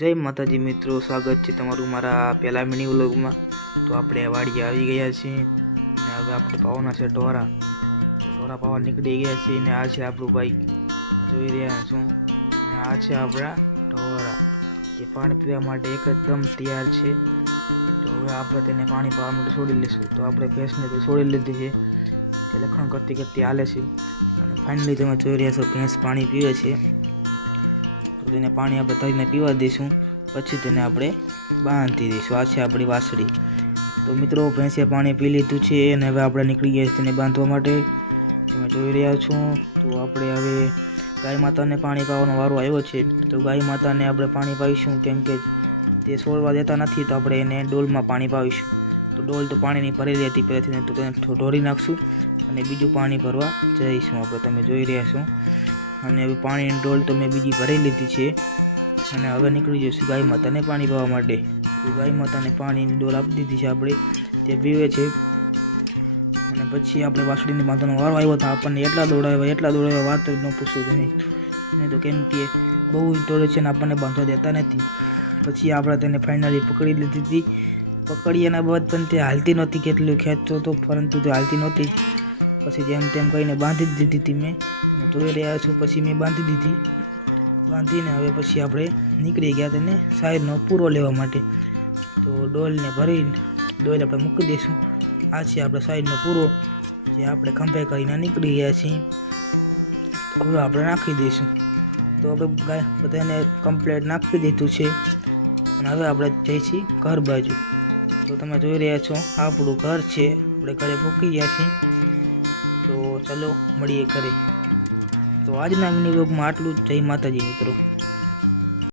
जय माताजी मित्रों, स्वागत है तमारू मारा पहला मिनी व्लॉग में। तो आपणे वाड़ी आई गया छे ने हवे आपणे पावाना छे ढोरा। तो ढोरा पावा निकली गया छे ने आ छे आपणो बाइक जोई रह्या छो ने आ छे आपणा ढोरा के पाणी पीवा माटे एकदम तैयार छे। तो हवे आपणे तेने पाणी पावा माटे छोड़ी लेशुं। तो आपणे भैंसने तो छोड़ी लीधी छे, ते लखण करती करती हाले छे अने फाइनली तमे जोई रह्या छो भैंस पाणी पीवे छे। तो तेने पाणी आपणे तरीने पीवा दईशुं, पछी तेने आपणे बांधी दईशुं। आ छे आपणी वासड़ी। तो मित्रों, भैंसे पाणी पी लीधुं छे अने हवे आपणे निकળી ગયા तेने बांधवा माटे। તમે જોઈ રહ્યા છો તો આપણે હવે ગાય માતાને પાણી પાવાનો વારો આવ્યો છે। તો ગાય માતાને આપણે પાણી પાઈશું, કેમ કે તે છોડવા દેતા નથી। તો આપણે એને ડોલમાં પાણી પાઈશું। તો ડોલ તો પાણીની ભરેલી હતી પહેલેથી, તો તેને ઢોળી નાખશું અને બીજું પાણી ભરવા જઈશું આપણે। તમે જોઈ રહ્યા છો અને હવે પાણીની ડોલ તો મેં બીજી ભરી લીધી છે અને હવે નીકળી જઈશું ગાય માતાને પાણી પાવા માટે। તો ગાય માતાને પાણીની ડોલ આપી દીધી છે આપણે, તે પીવે છે। અને પછી આપણે વાસળીને બાંધવાનો વારો આવ્યો તો આપણને એટલા દોડાવ્યા વાત જ ન પૂછો તમે નહીં। તો કેમ કે બહુ દોડે છે ને આપણને બાંધવા દેતા નથી। પછી આપણે તેને ફાઇનલી પકડી લીધી હતી। પકડ્યાના બાદ પણ તે હાલતી નહોતી, કેટલું ખેંચતો હતો પરંતુ તે હાલતી નહોતી। પછી જેમ તેમ કહીને બાંધી જ દીધી હતી મેં। તમે જોઈ રહ્યા છો પછી મેં બાંધી દીધી। બાંધીને હવે પછી આપણે નીકળી ગયા તેને સાઈડનો પૂરો લેવા માટે। તો ડોલને ભરીને ડોલ આપણે મૂકી દઈશું। આ છે આપણે સાઈડનો પૂરો જે આપણે ખંભે કરીને નીકળી ગયા છીએ। હવે આપણે નાખી દઈશું। તો હવે ગાય બધાને કમ્પ્લીટ નાખી દીધું છે અને હવે આપણે જઈએ છીએ ઘર બાજુ। તો તમે જોઈ રહ્યા છો આપણું ઘર છે, આપણે ઘરે મૂકી ગયા છીએ। તો ચલો મળીએ ઘરે। તો આજના મિની વ્લોગમાં આટલું જ। જય માતાજી મિત્રો।